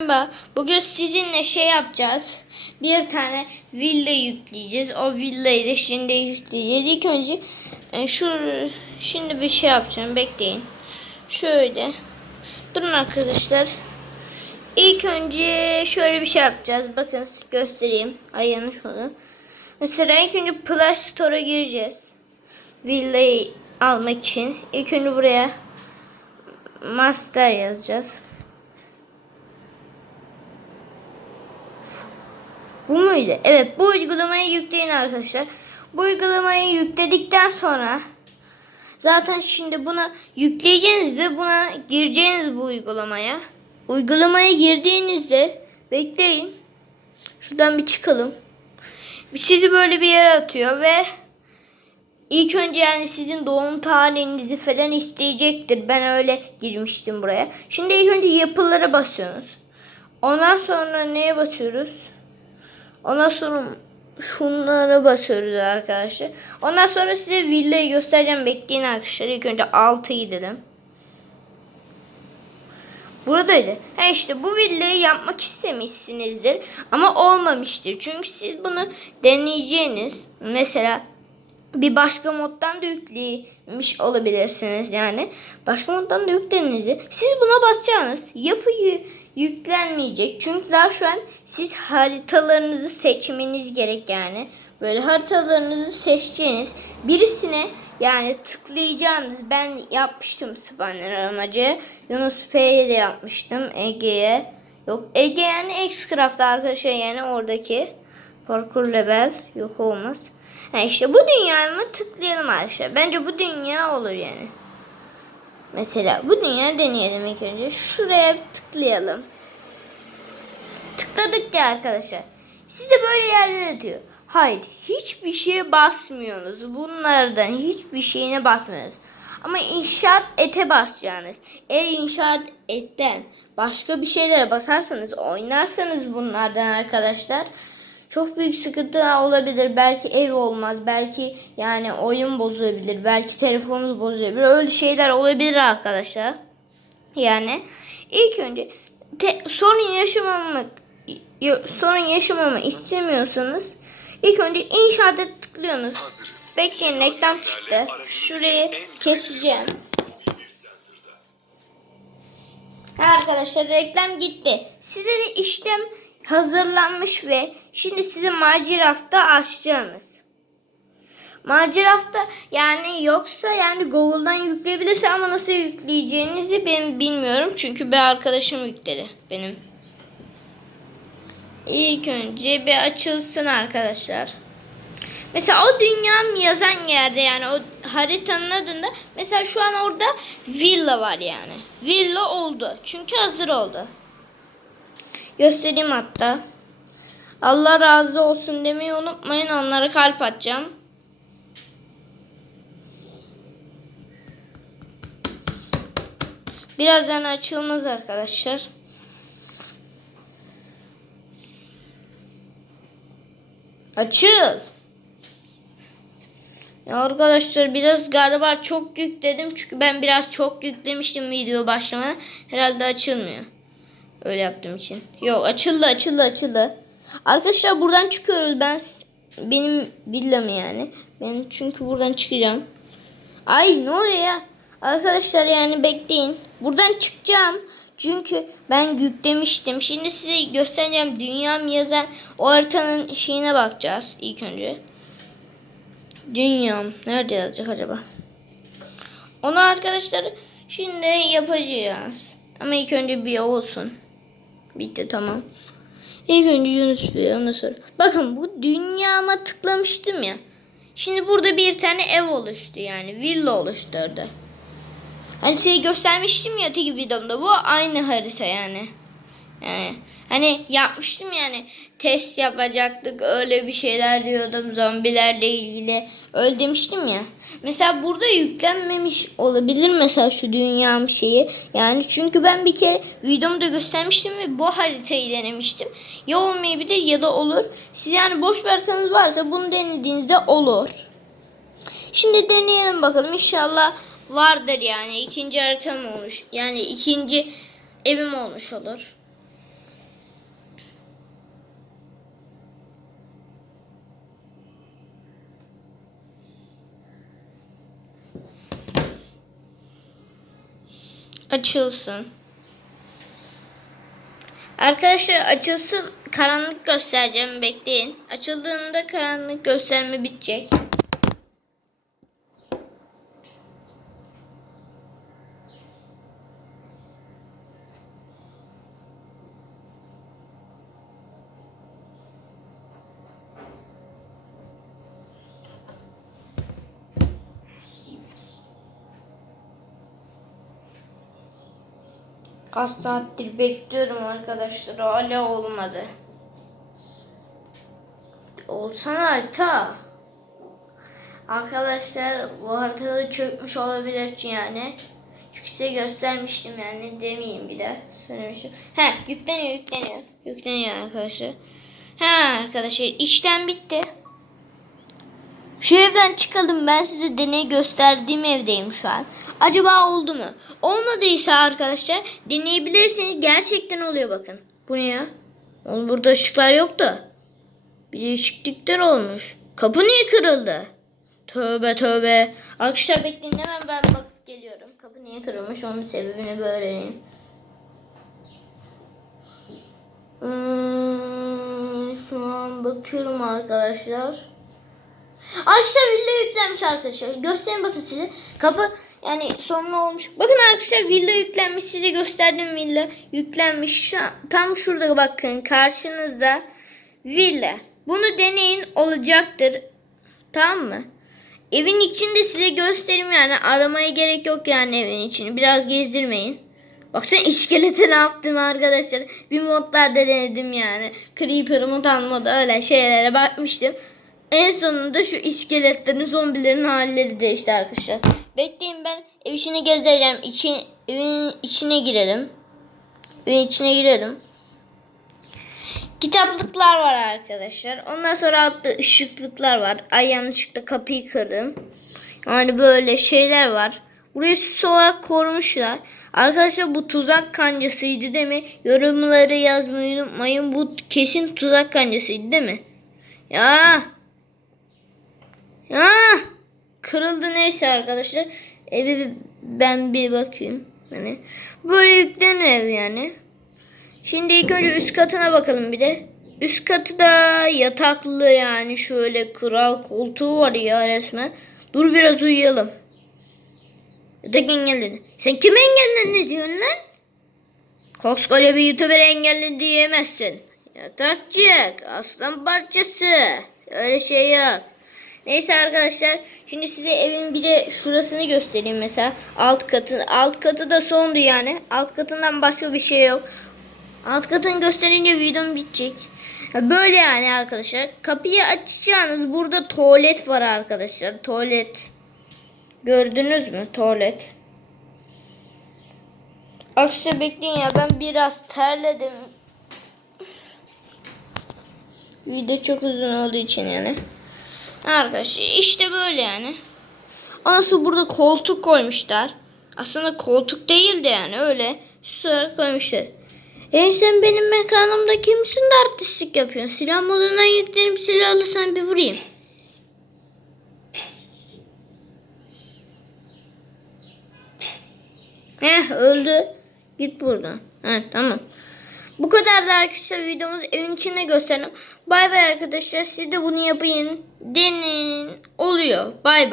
Merhaba. Bugün sizinle şey yapacağız. Bir tane villa yükleyeceğiz. O villayı da şimdi yükleyeceğiz. İlk önce e, şu şimdi bir şey yapacağım. Bekleyin. Şöyle. Durun arkadaşlar. İlk önce şöyle bir şey yapacağız. Bakın göstereyim. Ay yanlış oldu. Mesela ilk önce Play Store'a gireceğiz. Villayı almak için. İlk önce buraya Master yazacağız. Bu muydu? Evet bu uygulamayı yükleyin arkadaşlar. Bu uygulamayı yükledikten sonra zaten şimdi buna yükleyeceğiniz ve buna gireceğiniz bu uygulamaya. Uygulamaya girdiğinizde bekleyin. Şuradan bir çıkalım. Sizi böyle bir yere atıyor ve ilk önce yani sizin doğum tarihinizi falan isteyecektir. Ben öyle girmiştim buraya. Şimdi ilk önce yapılara basıyorsunuz. Ondan sonra neye basıyoruz? Ondan sonra şunlara basıyoruz arkadaşlar. Ondan sonra size villayı göstereceğim. Bekleyin arkadaşlar. İlk önce alta gidelim. Burada öyle. Ha işte bu villayı yapmak istemişsinizdir. Ama olmamıştır. Çünkü siz bunu deneyeceğiniz mesela bir başka moddan da yüklemiş olabilirsiniz yani. Başka moddan da yüklediğinizde siz buna basacaksınız. Yapıyı yüklenmeyecek. Çünkü daha şu an siz haritalarınızı seçmeniz gerek yani. Böyle haritalarınızı seçeceğiniz birisine yani tıklayacağınız ben yapmıştım Spanner amacı. Yunus P'ye de yapmıştım. Ege'ye. Yok Ege yani X-Craft arkadaşlar yani oradaki parkur level yok olmaz. Ha işte bu dünyaya mı tıklayalım arkadaşlar. Bence bu dünya olur yani. Mesela bu dünya deneyelim ilk önce. Şuraya tıklayalım. Tıkladık ya arkadaşlar. Size böyle yerler atıyor. Hayır hiçbir şeye basmıyorsunuz. Bunlardan hiçbir şeyine basmıyorsunuz. Ama inşaat ete basacaksınız. Eğer inşaat etten başka bir şeylere basarsanız oynarsanız bunlardan arkadaşlar çok büyük sıkıntı olabilir. Belki ev olmaz. Belki yani oyun bozulabilir. Belki telefonunuz bozulabilir. Öyle şeyler olabilir arkadaşlar. Yani ilk önce te, sorun yaşamamak sorun yaşamamı istemiyorsanız ilk önce inşaata tıklıyorsunuz. Hazırız. Bekleyin reklam çıktı. Şurayı keseceğim. Arkadaşlar reklam gitti. Size de işlem hazırlanmış ve şimdi size Maceraf'ta açacağınız. Maceraf'ta yani yoksa yani Google'dan yükleyebilirse ama nasıl yükleyeceğinizi ben bilmiyorum. Çünkü bir arkadaşım yükledi benim. İlk önce bir açılsın arkadaşlar. Mesela o dünyam yazan yerde yani o haritanın adında mesela şu an orada villa var yani. Villa oldu. Çünkü hazır oldu. Göstereyim hatta. Allah razı olsun demeyi unutmayın. Onlara kalp atacağım. Birazdan açılmaz arkadaşlar. Açıl. Ya arkadaşlar biraz galiba çok yükledim. Çünkü ben biraz çok yüklemiştim video başlamadan. Herhalde açılmıyor. Öyle yaptığım için. Yok açıldı açıldı açıldı. Arkadaşlar buradan çıkıyoruz. Ben benim villam yani. Ben çünkü buradan çıkacağım. Ay ne oluyor ya? Arkadaşlar yani bekleyin. Buradan çıkacağım. Çünkü ben yüklemiştim. Şimdi size göstereceğim. Dünyam yazan o haritanın şeyine bakacağız ilk önce. Dünyam. Nerede yazacak acaba? Onu arkadaşlar şimdi yapacağız. Ama ilk önce bir olsun. Bitti tamam. İlk önce Yunus Bey ondan sonra. Bakın bu dünyama tıklamıştım ya. Şimdi burada bir tane ev oluştu yani. Villa oluşturdu. Hani size göstermiştim ya öteki videomda. Bu aynı harita yani. Yani hani yapmıştım yani test yapacaktık öyle bir şeyler diyordum zombilerle ilgili öyle demiştim ya. Mesela burada yüklenmemiş olabilir mesela şu dünyam şeyi. Yani çünkü ben bir kere videomda göstermiştim ve bu haritayı denemiştim. Ya olmayabilir ya da olur. Siz yani boş haritanız varsa bunu denediğinizde olur. Şimdi deneyelim bakalım inşallah vardır yani ikinci haritam olmuş. Yani ikinci evim olmuş olur. Açılsın. Arkadaşlar açılsın karanlık göstereceğim bekleyin. Açıldığında karanlık gösterme bitecek. Kaç saattir bekliyorum arkadaşlar. Hala olmadı. Olsana harita. Arkadaşlar bu haritada çökmüş olabilir yani. Çünkü size göstermiştim yani demeyeyim bir de. Söylemiştim. He yükleniyor yükleniyor. Yükleniyor arkadaşlar. Ha arkadaşlar işlem bitti. Şu evden çıkalım. Ben size deney gösterdiğim evdeyim şu an. Acaba oldu mu? Olmadıysa arkadaşlar deneyebilirsiniz. Gerçekten oluyor bakın. Bu ne ya? Oğlum burada ışıklar yok da. Bir değişiklikler olmuş. Kapı niye kırıldı? Tövbe tövbe. Arkadaşlar bekleyin hemen ben bakıp geliyorum. Kapı niye kırılmış onun sebebini bir öğreneyim. Hmm, şu an bakıyorum arkadaşlar. Arkadaşlar villa yüklenmiş arkadaşlar. Göstereyim bakın size. Kapı yani sonra olmuş. Bakın arkadaşlar villa yüklenmiş. Size gösterdim villa yüklenmiş. Tam şurada bakın karşınızda villa. Bunu deneyin olacaktır. Tamam mı? Evin içinde size göstereyim yani aramaya gerek yok yani evin içini. Biraz gezdirmeyin. Baksana iskelete ne yaptım arkadaşlar. Bir modlarda denedim yani. Creeper, mod öyle şeylere bakmıştım. En sonunda şu iskeletlerin, zombilerin halleri değişti arkadaşlar. Bekleyin ben ev içini gezdireceğim. İçi, evin içine girelim. Evin içine girelim. Kitaplıklar var arkadaşlar. Ondan sonra altta ışıklıklar var. Ay yanlışlıkla kapıyı kırdım. Yani böyle şeyler var. Burayı süs olarak korumuşlar. Arkadaşlar bu tuzak kancasıydı değil mi? Yorumları yazmayı unutmayın. Bu kesin tuzak kancasıydı değil mi? Ya. Ya. Kırıldı neyse arkadaşlar. Evi ben bir bakayım. Hani böyle yüklenir ev yani. Şimdi ilk önce üst katına bakalım bir de. Üst katı da yataklı yani şöyle kral koltuğu var ya resmen. Dur biraz uyuyalım. Yatak engelledi. Sen kim engelledi diyorsun lan? Koskoca bir youtuber engelledi diyemezsin. Yatakcık, aslan parçası. Öyle şey yok. Neyse arkadaşlar. Şimdi size evin bir de şurasını göstereyim mesela. Alt katı. Alt katı da sondu yani. Alt katından başka bir şey yok. Alt katını gösterince videom bitecek. Böyle yani arkadaşlar. Kapıyı açacağınız burada tuvalet var arkadaşlar. Tuvalet. Gördünüz mü? Tuvalet. Arkadaşlar bekleyin ya ben biraz terledim. Video çok uzun olduğu için yani. Arkadaşlar işte böyle yani. Ondan sonra burada koltuk koymuşlar. Aslında koltuk değildi yani öyle. Süsler koymuşlar. E sen benim mekanımda kimsin de artistlik yapıyorsun? Silah modundan yüklenip silahlı sen bir vurayım. Heh öldü. Git buradan. Heh tamam. Bu kadar da arkadaşlar videomuz evin içinde gösterdim. Bay bay arkadaşlar. Siz de bunu yapın. Deneyin. Oluyor. Bay bay.